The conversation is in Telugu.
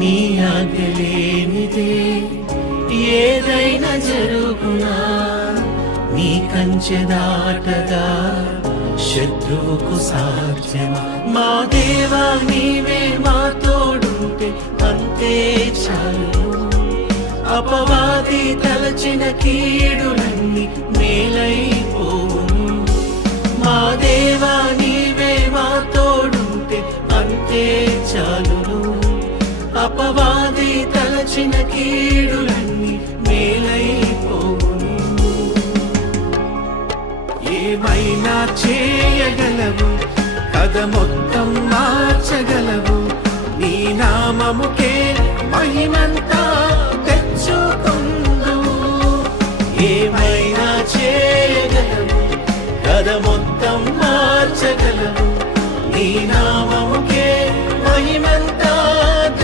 నీ ఆజ్ఞలేనిదే ఏదైనా జరుగునా, నీ కంచె దాటగా శత్రువుకు సాధ్యమా. మా దేవా నీవే మా తోడుంటే అంతే చాలు. అపవాది తలచిన కీడులన్నీ మేలైపోవును. మా దేవా నీవే మా తోడుంటే అంతే చాలును. అపవాది తలచిన కీడులన్నీ మేలైపోవును. ఏమైనా చేయగలవు, కథ మొత్తం మార్చగలవు. నీ నామముకే మహిమంతా తెచ్చుకుందువు. ఏమైనా చేయగలవు, కథ మొత్తం మార్చగలవు. నీ నామం